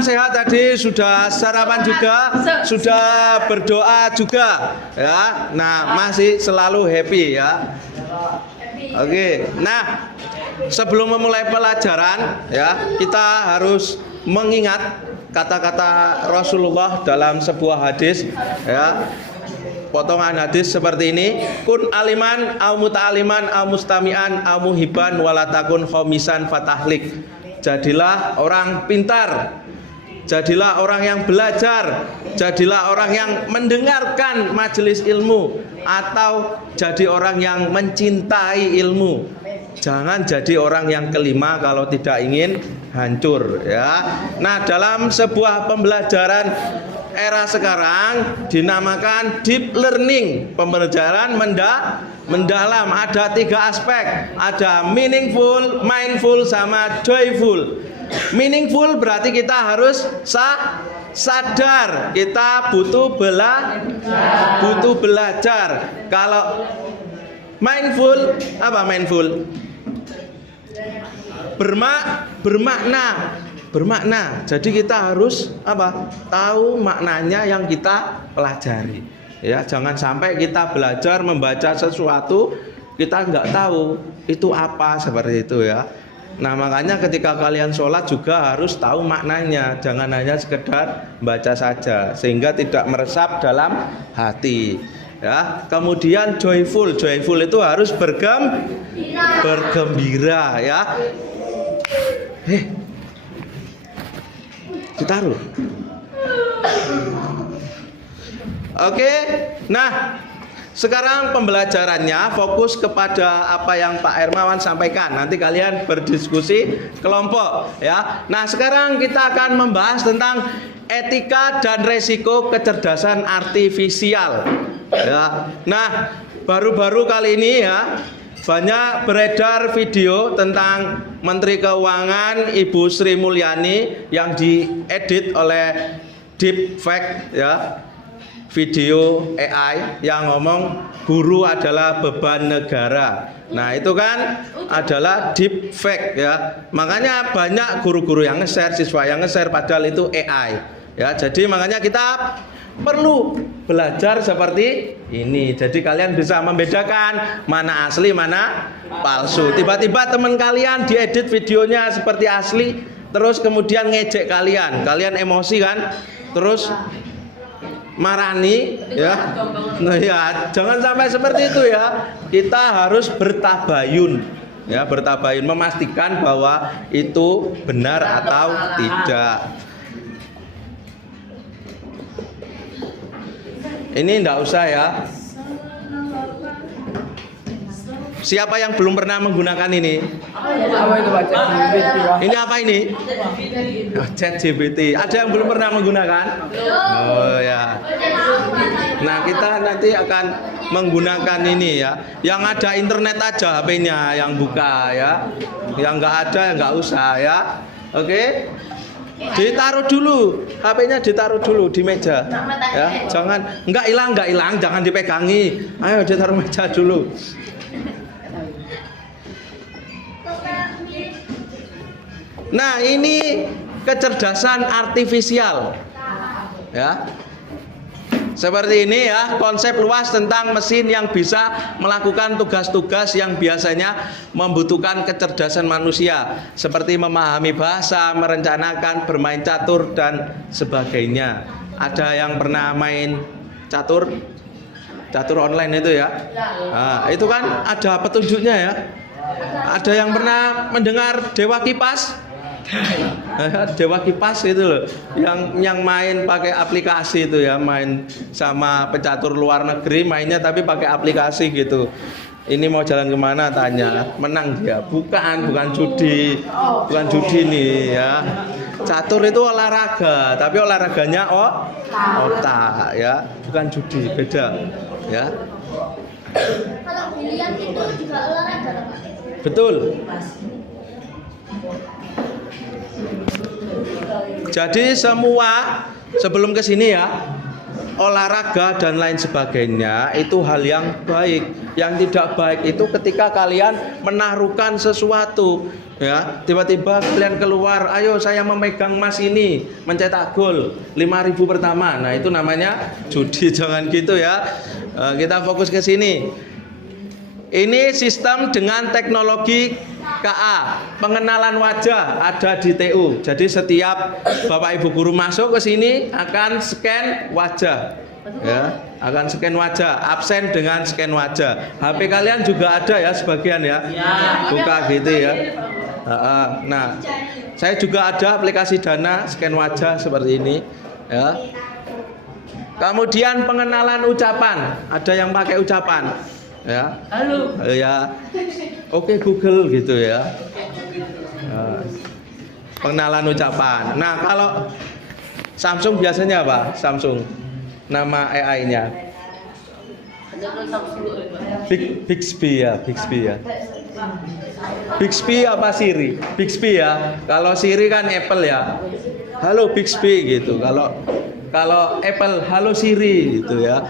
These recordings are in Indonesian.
salam sehat tadi, sudah sarapan juga, sudah berdoa juga ya. Nah, masih selalu happy ya. Oke. Nah, sebelum memulai pelajaran ya, kita harus mengingat kata-kata Rasulullah dalam sebuah hadis ya. Potongan hadis seperti ini, kun aliman au muta'aliman au mustami'an au muhiban walatakun khomisan fatahlik. Jadilah orang pintar, jadilah orang yang belajar, jadilah orang yang mendengarkan majelis ilmu, atau jadi orang yang mencintai ilmu. Jangan jadi orang yang kelima kalau tidak ingin hancur ya. Nah, dalam sebuah pembelajaran era sekarang dinamakan deep learning, pembelajaran mendalam. Ada 3 aspek, ada meaningful, mindful, sama joyful. Meaningful berarti kita harus sadar, kita butuh belajar. Kalau mindful, apa mindful? Bermakna. Jadi kita harus apa? Tahu maknanya yang kita pelajari. Ya, jangan sampai kita belajar membaca sesuatu kita nggak tahu itu apa, seperti itu ya. Nah, makanya ketika kalian sholat juga harus tahu maknanya. Jangan hanya sekedar baca saja sehingga tidak meresap dalam hati. Ya, kemudian joyful itu harus bergembira ya. Ditaruh. Oke. Nah, sekarang pembelajarannya fokus kepada apa yang Pak Hermawan sampaikan. Nanti kalian berdiskusi kelompok ya. Nah, sekarang kita akan membahas tentang etika dan resiko kecerdasan artifisial ya. Nah, baru-baru kali ini ya banyak beredar video tentang Menteri Keuangan Ibu Sri Mulyani yang diedit oleh deepfake ya, video AI yang ngomong guru adalah beban negara. Nah, itu kan adalah deepfake ya. Makanya banyak guru-guru yang nge-share, siswa yang nge-share padahal itu AI ya. Jadi makanya kita perlu belajar seperti ini. Jadi kalian bisa membedakan mana asli, mana palsu. Tiba-tiba teman kalian diedit videonya seperti asli, terus kemudian ngejek kalian. Kalian emosi kan? Terus marani ya. Nah, ya, jangan sampai seperti itu ya. Kita harus bertabayun. Ya, bertabayun, memastikan bahwa itu benar atau tidak. Ini enggak usah ya. Siapa yang belum pernah menggunakan ini? Ini apa ini? ChatGPT. Ada yang belum pernah menggunakan? Oh ya. Nah, kita nanti akan menggunakan ini ya. Yang ada internet aja HP-nya yang buka ya. Yang enggak ada enggak usah ya. Oke? Ditaruh dulu, HP-nya ditaruh dulu di meja ya. Jangan enggak hilang, jangan dipegangi. Ayo ditaruh meja dulu. Nah, ini kecerdasan artifisial ya. Seperti ini ya, konsep luas tentang mesin yang bisa melakukan tugas-tugas yang biasanya membutuhkan kecerdasan manusia, seperti memahami bahasa, merencanakan, bermain catur, dan sebagainya. Ada yang pernah main catur online itu ya? Nah, itu kan ada petunjuknya ya. Ada yang pernah mendengar Dewa Kipas? Dewa Kipas itu loh, yang main pakai aplikasi itu ya, main sama pecatur luar negeri, mainnya tapi pakai aplikasi gitu. Ini mau jalan kemana tanya, menang dia. Bukan judi nih ya. Catur itu olahraga, tapi olahraganya otak ya, bukan judi, beda ya. Kalau biliar itu juga olahraga, Pak? Betul. Jadi semua sebelum ke sini ya, olahraga dan lain sebagainya itu hal yang baik. Yang tidak baik itu ketika kalian menaruhkan sesuatu, ya, tiba-tiba kalian keluar, ayo saya memegang emas ini, mencetak gol 5.000 pertama. Nah, itu namanya judi. Jangan gitu ya. Kita fokus ke sini. Ini sistem dengan teknologi KA, pengenalan wajah ada di TU. Jadi setiap Bapak Ibu guru masuk ke sini akan scan wajah, ya, akan scan wajah, absen dengan scan wajah. HP kalian juga ada ya sebagian ya, buka gitu ya. Nah, saya juga ada aplikasi Dana scan wajah seperti ini, ya. Kemudian pengenalan ucapan, ada yang pakai ucapan. Ya, halo, ya, oke Google gitu ya. Pengenalan ucapan. Nah, kalau Samsung biasanya apa? Samsung, nama AI-nya Bixby ya, Bixby ya. Bixby apa Siri? Bixby ya. Kalau Siri kan Apple ya. Halo Bixby gitu. Kalau Apple, halo Siri gitu ya.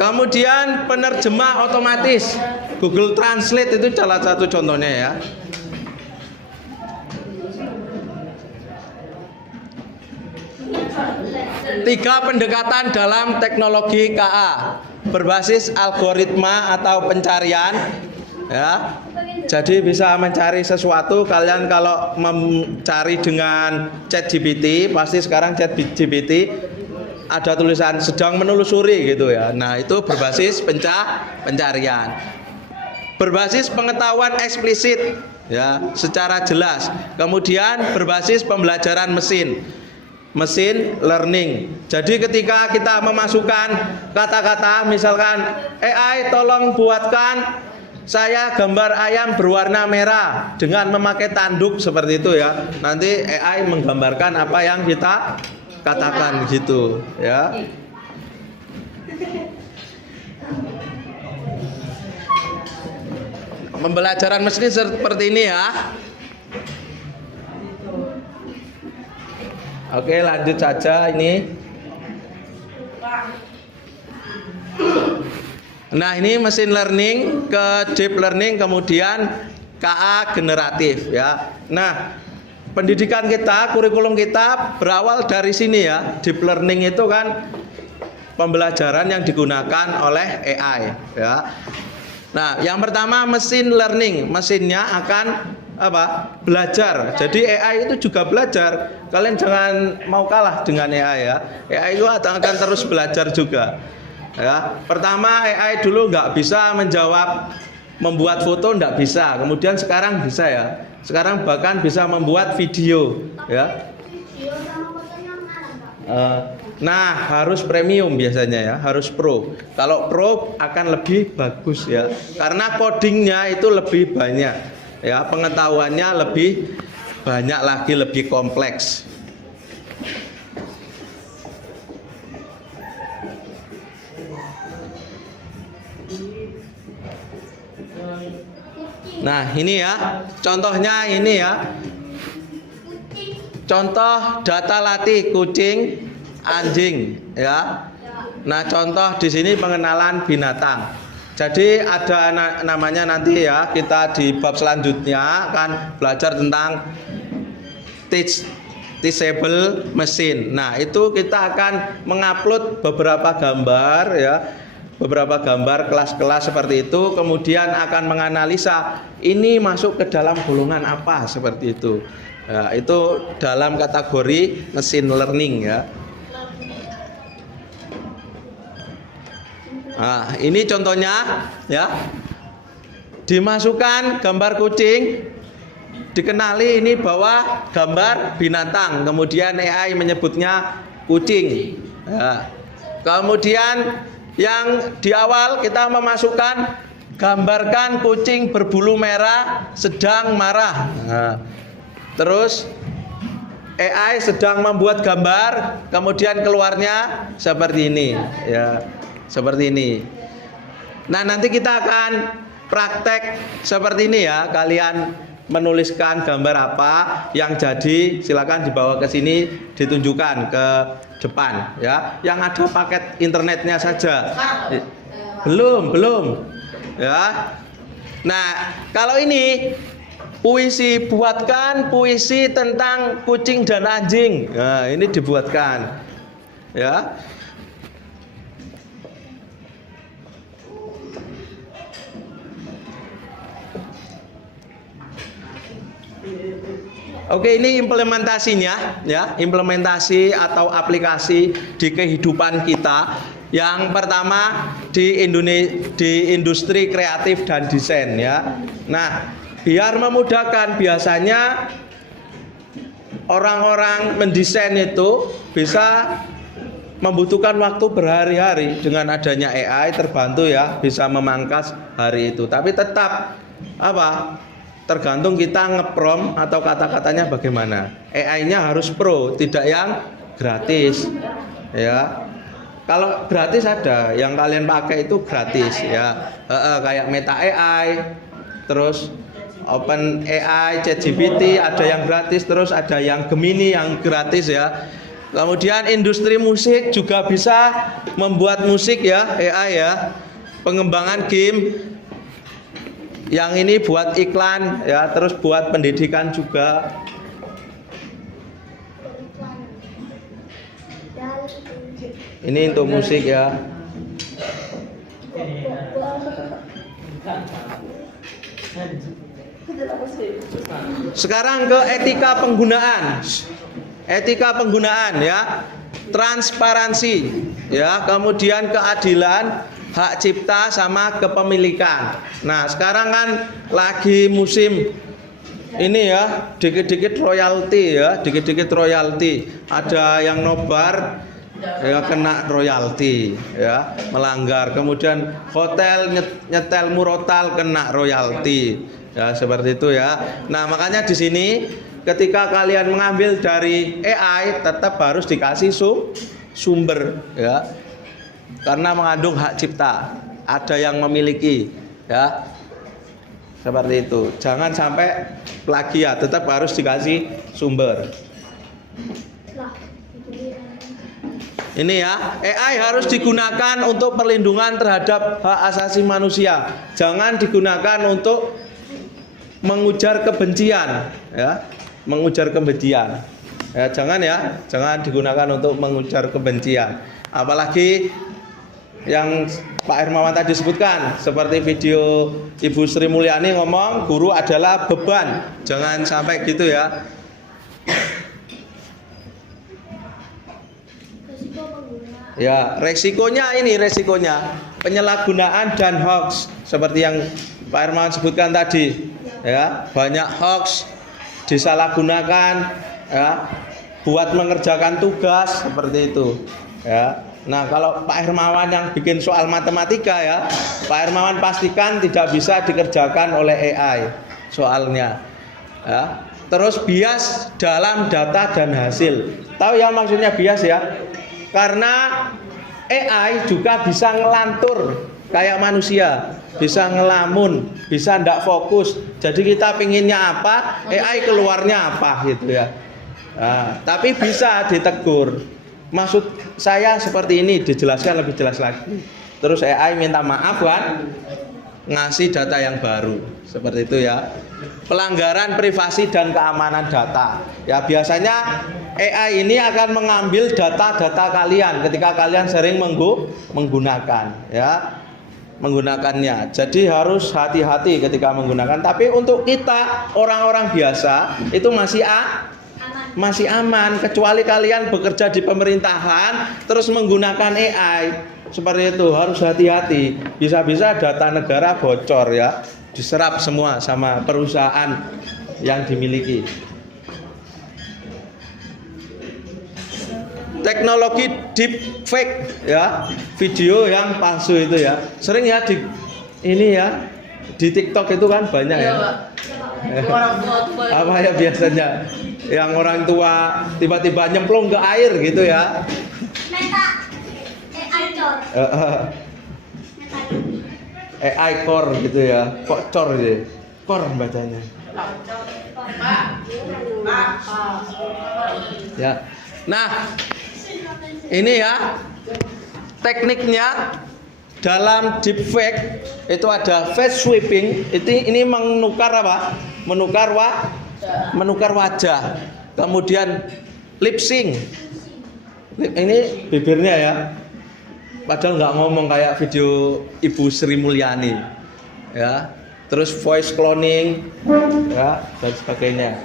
Kemudian penerjemah otomatis, Google Translate itu salah satu contohnya ya. Tiga pendekatan dalam teknologi KA berbasis algoritma atau pencarian, ya. Jadi bisa mencari sesuatu. Kalian kalau mencari dengan ChatGPT, pasti sekarang ChatGPT ada tulisan sedang menelusuri gitu ya. Nah, itu berbasis pencarian. Berbasis pengetahuan eksplisit ya, secara jelas. Kemudian berbasis pembelajaran mesin learning. Jadi ketika kita memasukkan kata-kata, misalkan AI tolong buatkan saya gambar ayam berwarna merah dengan memakai tanduk seperti itu ya. Nanti AI menggambarkan apa yang kita katakan gitu ya. Pembelajaran mesin seperti ini ya. Oke, lanjut saja ini. Nah, ini mesin learning ke deep learning, kemudian KA generatif ya. Nah, pendidikan kita, kurikulum kita berawal dari sini ya. Deep learning itu kan pembelajaran yang digunakan oleh AI ya. Nah, yang pertama mesin learning, mesinnya akan apa? Belajar. Jadi AI itu juga belajar. Kalian jangan mau kalah dengan AI ya. AI itu akan terus belajar juga. Ya, pertama AI dulu nggak bisa menjawab, membuat foto nggak bisa. Kemudian sekarang bisa ya. Sekarang bahkan bisa membuat video ya. Nah, harus premium biasanya ya, harus pro. Kalau pro akan lebih bagus ya, karena codingnya itu lebih banyak ya, pengetahuannya lebih banyak lagi, lebih kompleks. Nah, ini ya, contohnya ini ya. Contoh data latih kucing, anjing ya. Nah, contoh di sini pengenalan binatang. Jadi ada namanya nanti ya, kita di bab selanjutnya akan belajar tentang teachable machine. Nah, itu kita akan mengupload beberapa gambar ya. Beberapa gambar kelas-kelas seperti itu, kemudian akan menganalisa ini masuk ke dalam golongan apa seperti itu. Ya, itu dalam kategori machine learning ya. Nah, ini contohnya ya. Dimasukkan gambar kucing, dikenali ini bahwa gambar binatang, kemudian AI menyebutnya kucing. Ya. Kemudian yang di awal kita memasukkan gambarkan kucing berbulu merah sedang marah. Nah, terus AI sedang membuat gambar, kemudian keluarnya seperti ini ya, seperti ini. Nah, nanti kita akan praktek seperti ini ya. Kalian menuliskan gambar apa yang jadi, silakan dibawa ke sini, ditunjukkan ke depan ya. Yang ada paket internetnya saja. Belum ya. Nah, kalau ini puisi, buatkan puisi tentang kucing dan anjing. Nah, ini dibuatkan ya. Oke, ini implementasinya ya, implementasi atau aplikasi di kehidupan kita. Yang pertama di industri kreatif dan desain ya. Nah, biar memudahkan, biasanya orang-orang mendesain itu bisa membutuhkan waktu berhari-hari. Dengan adanya AI terbantu ya, bisa memangkas hari itu. Tapi tetap apa? Tergantung kita ngeprom atau kata-katanya bagaimana. AI-nya harus pro, tidak yang gratis ya. Kalau gratis ada, yang kalian pakai itu gratis ya. Kayak Meta AI, terus Open AI, ChatGPT ada yang gratis, terus ada yang Gemini yang gratis ya. Kemudian industri musik juga bisa membuat musik ya, AI ya. Pengembangan game, yang ini buat iklan ya, terus buat pendidikan juga. Ini untuk musik ya. Sekarang ke etika penggunaan. Etika penggunaan ya. Transparansi ya, kemudian keadilan, hak cipta sama kepemilikan. Nah, sekarang kan lagi musim ini ya, dikit-dikit royalti ya, dikit-dikit royalti. Ada yang nobar ya kena royalti ya, melanggar. Kemudian hotel nyetel murotal kena royalti. Ya, seperti itu ya. Nah, makanya di sini ketika kalian mengambil dari AI tetap harus dikasih sumber ya. Karena mengandung hak cipta, ada yang memiliki ya. Seperti itu. Jangan sampai plagiat, tetap harus dikasih sumber. Ini ya, AI harus digunakan untuk perlindungan terhadap hak asasi manusia. Jangan digunakan untuk mengujar kebencian ya. Mengujar kebencian. Ya, jangan digunakan untuk mengujar kebencian. Apalagi yang Pak Hermawan tadi sebutkan, seperti video Ibu Sri Mulyani ngomong guru adalah beban. Jangan sampai gitu ya. Ya, resikonya penyalahgunaan dan hoax seperti yang Pak Hermawan sebutkan tadi. Ya, banyak hoax disalahgunakan ya, buat mengerjakan tugas seperti itu ya. Nah, kalau Pak Hermawan yang bikin soal matematika ya, Pak Hermawan pastikan tidak bisa dikerjakan oleh AI soalnya ya. Terus bias dalam data dan hasil. Tahu ya maksudnya bias ya? Karena AI juga bisa ngelantur kayak manusia, bisa ngelamun, bisa ndak fokus. Jadi kita pinginnya apa, AI keluarnya apa gitu ya. Nah, tapi bisa ditegur. Maksud saya seperti ini, dijelaskan lebih jelas lagi. Terus AI minta maaf kan, ngasih data yang baru. Seperti itu ya. Pelanggaran privasi dan keamanan data. Ya, biasanya AI ini akan mengambil data-data kalian ketika kalian sering menggunakan ya. Menggunakannya. Jadi harus hati-hati ketika menggunakan. Tapi untuk kita orang-orang biasa itu masih aman, kecuali kalian bekerja di pemerintahan terus menggunakan AI. Seperti itu, harus hati-hati. Bisa-bisa data negara bocor ya, diserap semua sama perusahaan yang dimiliki. Teknologi deepfake ya, video yang palsu itu ya, sering ya di ini ya, di TikTok itu kan banyak ya. Apa ya biasanya yang orang tua tiba-tiba nyemplung ke air gitu ya. AI core gitu ya, kok cor gitu. Por bacanya. Ya. Nah, ini ya tekniknya dalam deepfake itu ada face sweeping. Ini menukar apa? Menukar wajah. Kemudian lip sync. Ini bibirnya ya. Padahal nggak ngomong kayak video Ibu Sri Mulyani. Ya. Terus voice cloning, ya, dan sebagainya.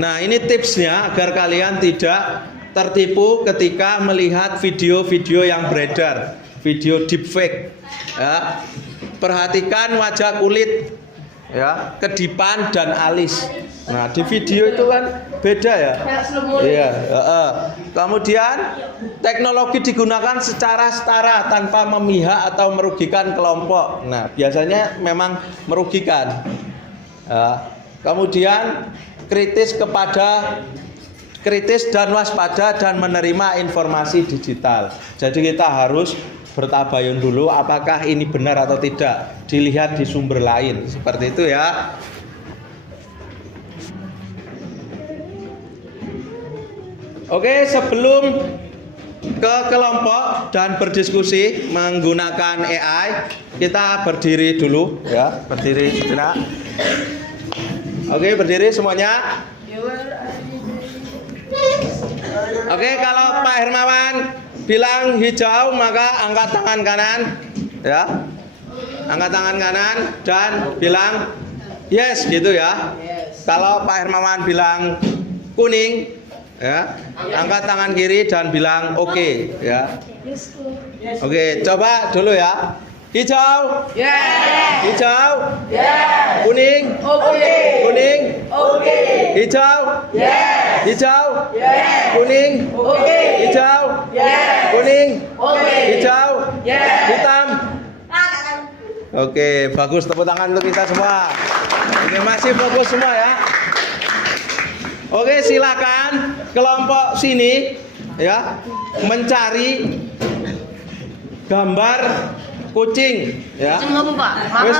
Nah, ini tipsnya agar kalian tidak tertipu ketika melihat video-video yang beredar, video deepfake. Ya. Perhatikan wajah kulit, ya, kedipan dan alis. Nah, di video itu kan beda ya. Iya. Kemudian teknologi digunakan secara setara tanpa memihak atau merugikan kelompok. Nah, biasanya memang merugikan. Kemudian kritis dan waspada dan menerima informasi digital. Jadi kita harus bertabayun dulu apakah ini benar atau tidak, dilihat di sumber lain. Seperti itu ya. Oke, sebelum ke kelompok dan berdiskusi menggunakan AI, kita berdiri dulu ya, berdiri sejenak. Oke, berdiri semuanya. Oke, kalau Pak Hermawan bilang hijau, maka angkat tangan kanan ya. Angkat tangan kanan dan bilang yes gitu ya. Kalau Pak Hermawan bilang kuning ya, angkat tangan kiri dan bilang oke ya. Oke, coba dulu ya. Hijau, hijau, kuning, kuning, hijau, hijau, kuning, hijau, kuning, hijau, hitam. Oke, bagus, tepuk tangan untuk kita semua. Oke, masih fokus semua ya. Oke, silakan kelompok sini ya mencari gambar kucing ya. Wes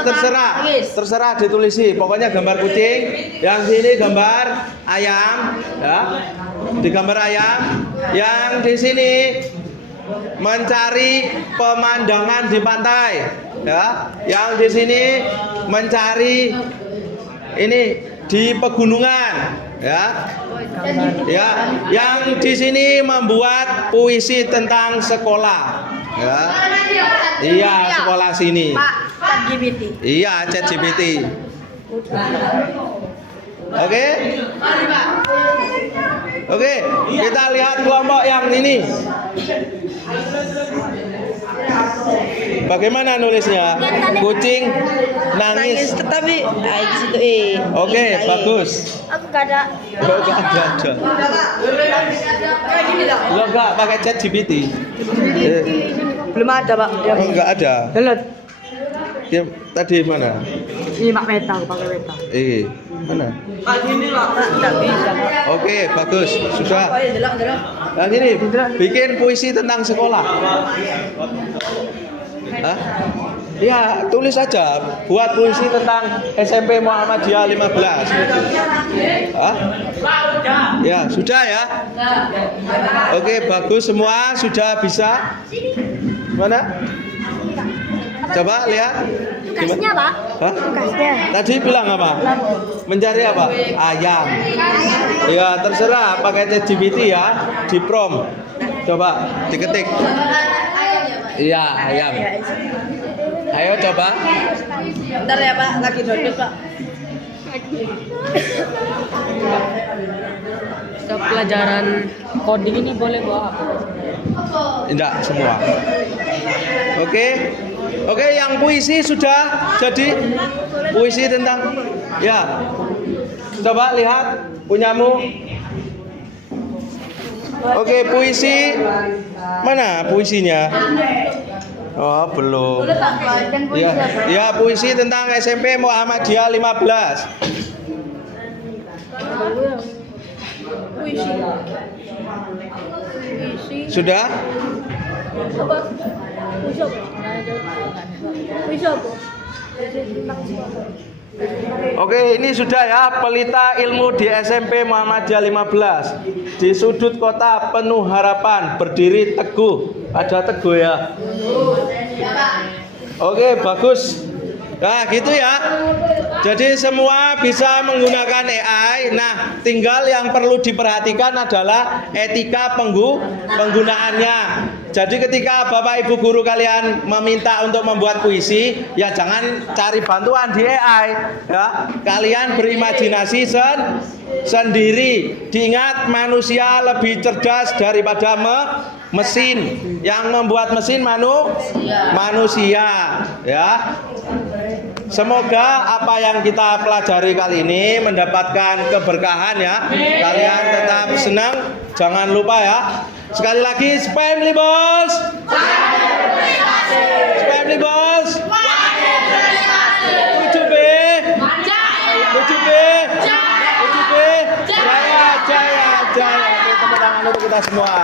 terserah ditulisi. Pokoknya gambar kucing. Yang sini gambar ayam ya. Di gambar ayam. Yang di sini mencari pemandangan di pantai ya. Yang di sini mencari ini di pegunungan ya. Ya, yang di sini membuat puisi tentang sekolah. Ya. Iya, sekolah sini. Pak, ChatGPT. Iya, ChatGPT. Oke? Oke, kita lihat kelompok yang ini. Bagaimana nulisnya? Kucing nangis. Tetapi di situ Oke, bagus. Aku gak ada. Ada. Lo enggak pakai ChatGPT? belum ada, Pak. Oh, enggak ada. Belum. Ya, tadi mana? Ini Pak Meta, aku pakai Meta. Mana? Pak gini lah. Enggak bisa, Pak. Oke, bagus. Sudah. Delok. Nah, gini, bikin puisi tentang sekolah. Hah? Ya, tulis aja. Buat puisi tentang SMP Muhammadiyah 15. Hah? Ya, sudah ya. Oke, bagus semua. Sudah bisa. Mana? Coba lihat. Tugasnya, Pak. Hah? Tugasnya. Tadi bilang apa? Mencari apa? Ayam. Ya, terserah. Pakai ChatGPT ya. Di prompt. Coba diketik. Iya, ayam. Ayo coba. Bentar ya, Pak. Lagi download, Pak. Ke pelajaran coding ini boleh bawa apa? Tidak semua. Oke, yang puisi sudah jadi. Puisi tentang ya. Coba lihat punyamu. Oke, puisi. Mana puisinya? Oh, belum. Ya, puisi tentang SMP Muhammadiyah 15. Sudah? Bisa, Bu. Oke, ini sudah ya, pelita ilmu di SMP Muhammadiyah 15. Di sudut kota penuh harapan, berdiri teguh. Ada teguh ya. Oke, bagus. Nah, gitu ya. Jadi semua bisa menggunakan AI. Nah, tinggal yang perlu diperhatikan adalah etika penggunaannya. Jadi ketika Bapak Ibu guru kalian meminta untuk membuat puisi, ya jangan cari bantuan di AI, ya. Kalian berimajinasi sendiri. Diingat manusia lebih cerdas daripada mesin. Yang membuat mesin manusia, ya. Semoga apa yang kita pelajari kali ini mendapatkan keberkahan ya. Kalian tetap senang, jangan lupa ya. Sekali lagi, Spamly Boss. Spamly Boss. 7B. 7B. 7B. Jaya, jaya, jaya. Oke, tepuk tangan untuk kita semua.